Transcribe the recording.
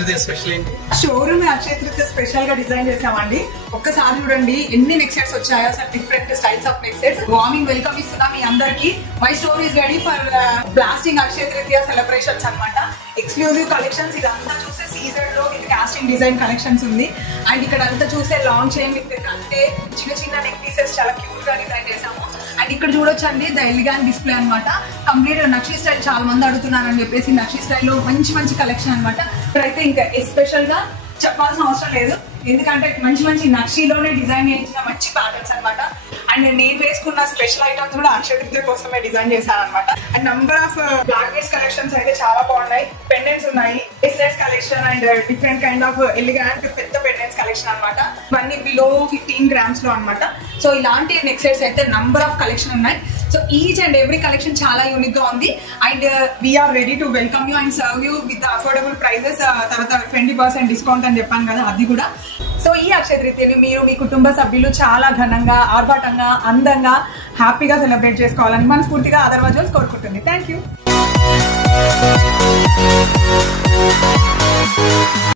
తృతీయ స్పెషల్ ఏంటి? Showroom Akshaya Tritiya special గా డిజైన్ చేసామండి. ఒక్కసారి చూడండి ఎన్ని నెక్ సెట్స్ వచ్చాయో, అసలు different styles of neck sets. Warming welcome ఇస్తున్నాం మీ అందరికి. My store is ready for blasting Akshaya Tritiya celebrations అనమాట. Exclusive collections. ఇదంతా చూసే సీజన్ లో ఇది కాస్టింగ్ డిజైన్ కలెక్షన్స్ ఉంది. అండ్ ఇక్కడ అంతా చూసే లాంగ్ చైన్ విత్ అంటే చిన్న చిన్న నెక్ పీసెస్ చాలా క్యూట్ గా డిజైన్ చేసాము. అండ్ ఇక్కడ చూడొచ్చండి ద ఎలిగాంట్ డిస్ప్లే అనమాట. కంప్లీట్ నక్షి స్టైల్ చాలా మంది అడుగుతున్నారని చెప్పేసి నక్షి స్టైల్లో మంచి మంచి కలెక్షన్ అనమాట. ఇప్పుడైతే ఇంకా ఎస్పెషల్ గా చెప్పాల్సిన అవసరం లేదు, ఎందుకంటే మంచి మంచి నక్షిలోనే డిజైన్ చేసిన మంచి ప్యాటర్న్స్ అనమాట. అండ్ నేను వేసుకున్న స్పెషల్ ఐటమ్స్ కూడా అక్షయ తృతీయ కోసమే డిజైన్ చేశాను అనమాట. And number of black base collections అయితే చాలా బాగున్నాయి. పెండెంట్స్ ఉన్నాయి, bracelets collection and different kind of elegant పెద్ద పెండెంట్స్ కలెక్షన్ అనమాట. ఇవన్నీ బిలో 15 grams లో అనమాట. సో ఇలాంటి నెక్ సెట్స్ అయితే నంబర్ ఆఫ్ కలెక్షన్ ఉన్నాయి. So each and every collection చాలా యూనిక్ గా ఉంది. And we're ready to welcome you and serve you with affordable prices. తర్వాత 20% డిస్కౌంట్ అని చెప్పాను కదా, అది కూడా. సో ఈ అక్షయ తృతీయని మీరు మీ కుటుంబ సభ్యులు చాలా ఘనంగా, ఆర్భాటంగా, అందంగా, హ్యాపీగా సెలబ్రేట్ చేసుకోవాలని మనస్ఫూర్తిగా ఆదర్ వజువల్స్ కోరుకుంటుంది. Thank you.